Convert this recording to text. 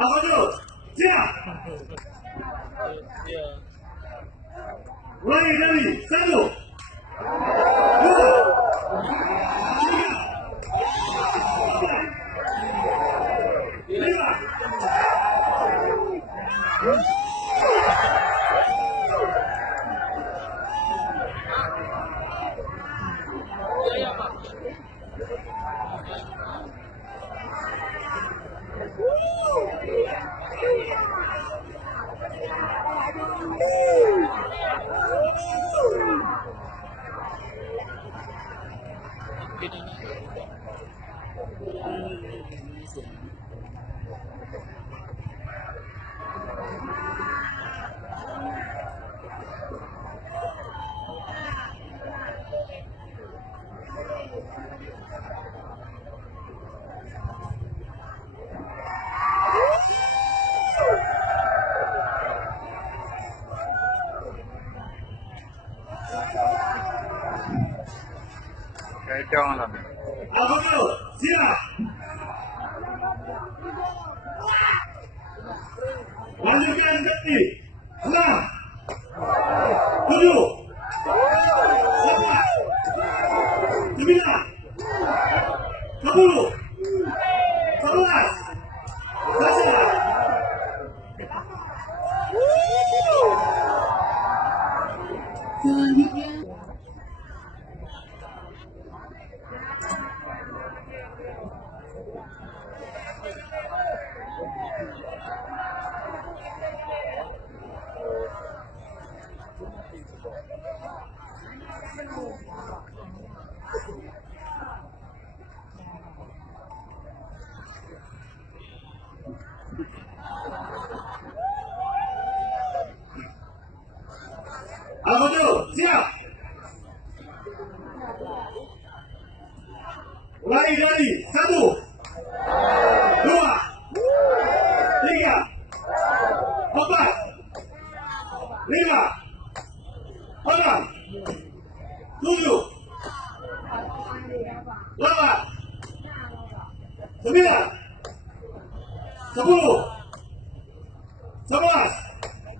Apa dulu? Siap. Mulai dari 1, 2, 3, 4, 5. Apa dulu? Siap. Lanjutkan detik. 6, 7, 8, 9, 10, 11, 12. Selanjutnya Apa dulu? Siap. Mulai dari 1, 2, 3, 4, 5, 6, 7,